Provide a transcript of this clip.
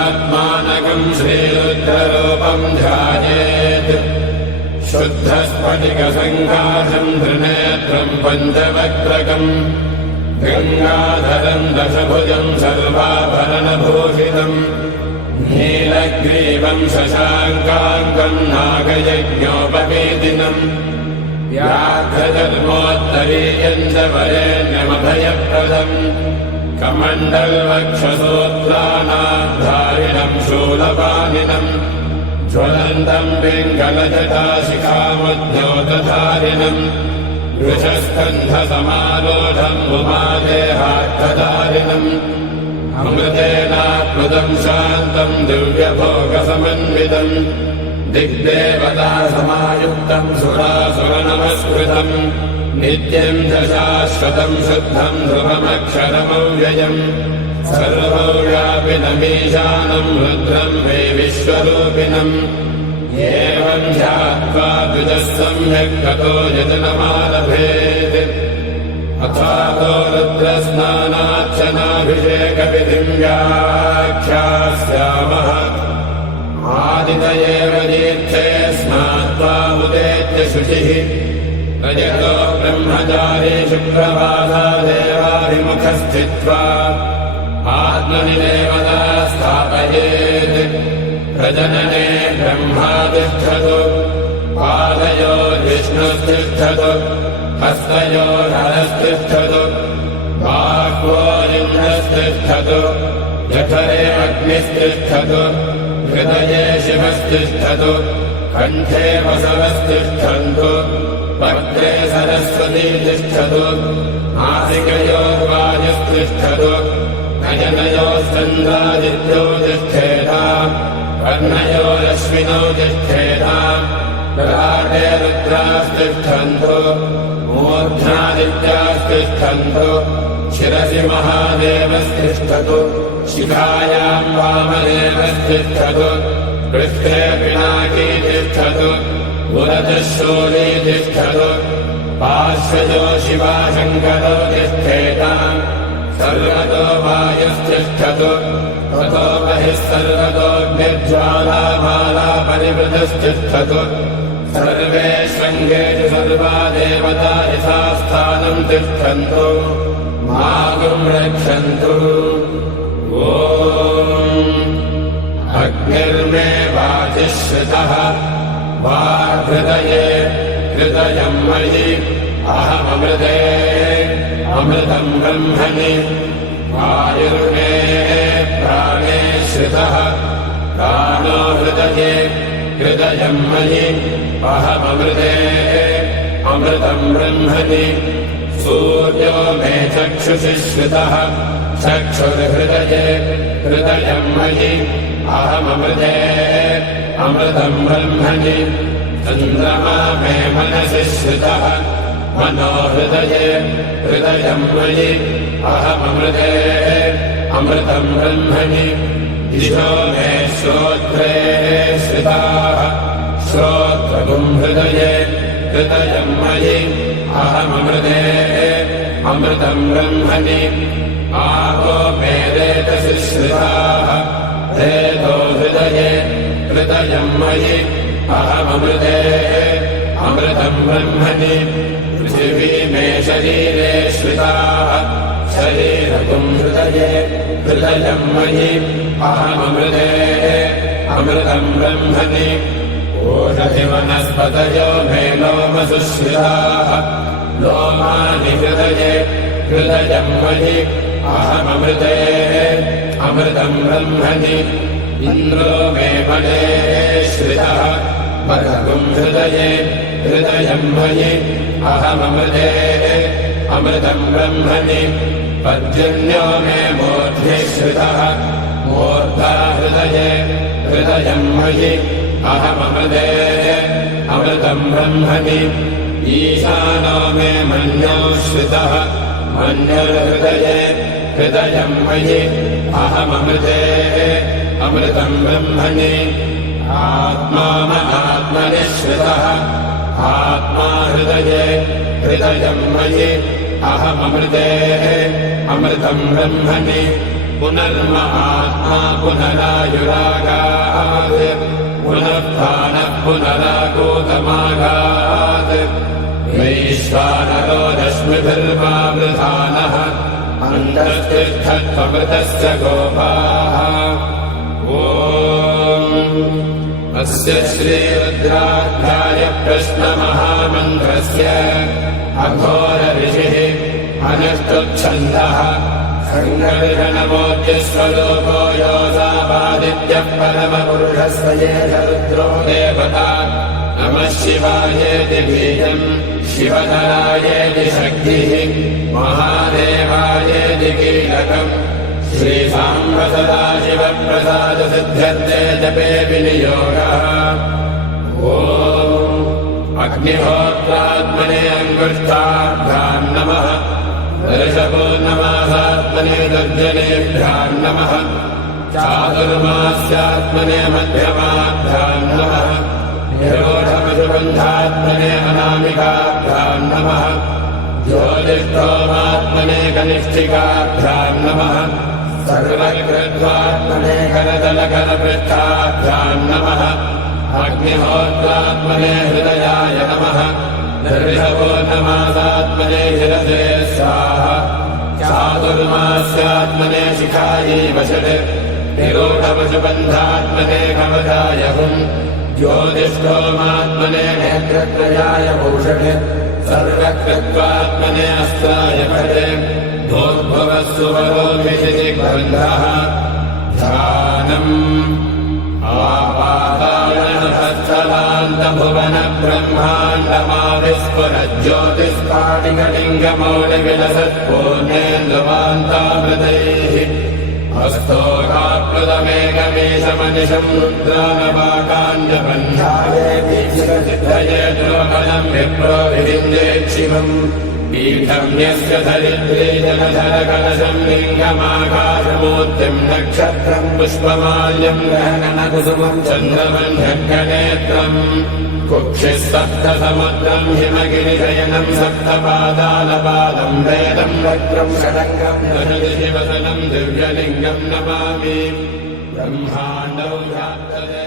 शुद्धात्मानकम् श्रीरुद्ररूपम् ध्यायेत् शुद्धस्फटिकसङ्काशम् त्रिनेत्रम् पञ्चवक्त्रकम् गङ्गाधरम् दशभुजम् सर्वाभरणभूषितम् नीलग्रीवम् शशाङ्काङ्कम् नागयज्ञोपवेदिनम् व्याघ्रधर्मोत्तरीयम् च वरेण्यमभयप्रदम् कमण्डलवक्षसूत्राणाधारिणम् शूलपाणिनम् ज्वलन्तम् पिङ्गलजटाशिखामद्योतधारिणम् वृषस्कन्धसमारोढम् उमादेहार्थधारिणम् अमृतेनाप्लुतम् शान्तम् दिव्यभोगसमन्वितम् दिग्देवतासमायुक्तम् सुरासुरनमस्कृतम् नित्यम् च शाश्वतम् शुद्धम् ध्रुवमक्षरमव्ययम् सर्वव्यापिनमीशानम् रुद्रम् वै विश्वरूपिणम् एवम् ध्यात्वा द्विजः सम्यक् ततो यजनमालभेत् अथातो रुद्रस्नानार्चनाभिषेकविधिम् व्याख्यास्यामः आदितयेव तीर्थे स्नात्वा उदेत्य शुचिः रजतो ब्रह्मचारी शुक्रवासादेवाभिमुखः स्थित्वा आत्मनि देवता स्थापयेत् प्रजनने ब्रह्मा तिष्ठतु पादयोर्विष्णुस्तिष्ठतु हस्तयोर्हरस्तिष्ठतु बाह्वोरिन्द्रस्तिष्ठतु जठरे अग्निस्तिष्ठतु हृदये शिवस्तिष्ठतु कण्ठे वसवस्तिष्ठन्तु वक्त्रे सरस्वती तिष्ठतु नासिकयोर्वायुस्तिष्ठतु नयनयोश्चन्द्रादित्यो तिष्ठेताम् कर्णयोरश्विनौ तिष्ठेताम् ललाटे रुद्रास्तिष्ठन्तु मूर्ध्नादित्यास्तिष्ठन्तु शिरसि महादेवस्तिष्ठतु शिखायाम् वामदेवस्तिष्ठतु पृष्ठे पिनाकी तिष्ठतु पुरतः शूली तिष्ठतु पार्श्वजो शिवाशङ्करो तिष्ठेताम् सर्वतो वायुस्तिष्ठतु ततो बहिः सर्वतोऽग्निज्वालामाला परिवृतस्तिष्ठतु सर्वे शृङ्गेषु सर्वा देवता यथास्थानम् तिष्ठन्तु मागुम् रक्षन्तु ॐ अग्निर्मे वाचिः श्रितः वाहृदये हृदयम् मयि अहममृते अमृतम् ब्रह्मणि वायुर्मे प्राणे श्रितः प्राणो हृदये हृदयम् मयि अहममृते अमृतम् ब्रह्मणि सूर्यो मे चक्षुषि श्रितः चक्षुर्हृदये हृदयम् मयि अहममृते अमृतम् ब्रह्मणि चन्द्रमा मे मनसि श्रितः मनो हृदये हृदयम् मयि अहममृते अमृतम् ब्रह्मणि दिशो मे श्रोत्रे श्रिताः श्रोत्रगुम् हृदये हृदयम् मयि अहममृते अमृतम् ब्रह्मणि आपो मे रेतसि श्रिताः रेतो हृदये हृदयम् मयि अहममृते अमृतम् ब्रह्मणि पृथिवी मे शरीरे श्रिताः शरीरगुम् हृदये हृदयम् मयि अहममृते अमृतम् ब्रह्मणि ओषधिवनस्पतयो मे लोमसु श्रिताः लोमानि हृदये हृदयम् मयि अहममृते अमृतम् ब्रह्मणि इन्द्रो मे मणे श्रितः मघगुम् हृदये हृदयम् मयि अहममृते अमृतम् ब्रह्मणि पर्जन्यो मे मूर्ध्नि श्रितः मूर्धा हृदये हृदयम् मयि अहममृते अमृतम् ब्रह्मणि ईशानो मे मन्यो श्रितः मन्युर्हृदये हृदयम् मयि अहममृते अमृतम् ब्रह्मणि आत्मा मनात्मनि श्रितः आत्मा हृदये हृदयम् मयि अहममृते अमृतम् ब्रह्मणि पुनर्महात्मा पुनरायुरागात् पुनः प्राणः पुनरागोतमागात् वैश्वानरो रश्मिभिर्वावृधानः अन्तस्तिष्ठत्वमृतस्य गोपाः अस्य श्रीरुद्राध्याय प्रश्नमहामन्त्रस्य अघोरऋषिः अनुष्टुप्छन्दः सङ्गर्षणमोद्यस्वरूपो योऽसावादित्यः परमपुरुषस्य एष रुद्रो देवता नमः शिवायेति बीजम् शिवधरायेति शक्तिः महादेवायेति कीलकम् श्रीसाम्ब सदाशिवप्रसादसिद्ध्यर्थे जपे विनियोगः ॐ अग्निहोत्रात्मने अङ्गुष्ठाभ्याम् नमः ऋषभोर्णमासात्मने तर्जनेभ्याम् नमः चातुर्मास्यात्मने मध्यमाभ्याम् नमः निरोधपशुबन्धात्मने अनामिकाभ्याम् नमः ज्योतिष्ठोमात्मने कनिष्ठिकाभ्याम् नमः सर्वकृत्वात्मने करतलकरपृष्ठाभ्याम् नमः अग्निहोत्रात्मने हृदयाय नमः ऋषभोर्णमासात्मने शिरसे स्वाहा चातुर्मास्यात्मने शिखायै वषट् निरोधपशुबन्धात्मने कवचाय हुम् ज्योतिष्ठोमात्मने नेत्रत्रयाय भूषट् सर्वकृत्वात्मने अस्त्राय भटे भूर्भुवः सुवरो विशितिग्रन्थः ध्यानम् आपातालहस्तलान्तभुवन ब्रह्माण्डमाविस्फुरज्योतिष्काटिकलिङ्गमौलिविलसत्पूर्णेन्दुवान्तामृतैः हस्तोकाप्लुतमेकमेशमनिशम् रुद्रानवाकाञ्जबन्धाये द्रोफलम् विप्रो विविन्देक्षिवम् पीठम् यस्य धरित्रे जलधरकलशम् लिङ्गमाकाशमूर्तिम् नक्षत्रम् पुष्पमाल्यम् गहनकुसुमम् चन्द्रबन्धनेत्रम् कुक्षिः सप्तसमुद्रम् हिमगिरिशयनम् सप्तपादालपादम् वेदम् वक्त्रम् षडङ्गम् दशदिशिवसनम् दिव्यलिङ्गम् नमामि ब्रह्माण्डौ व्याप्तये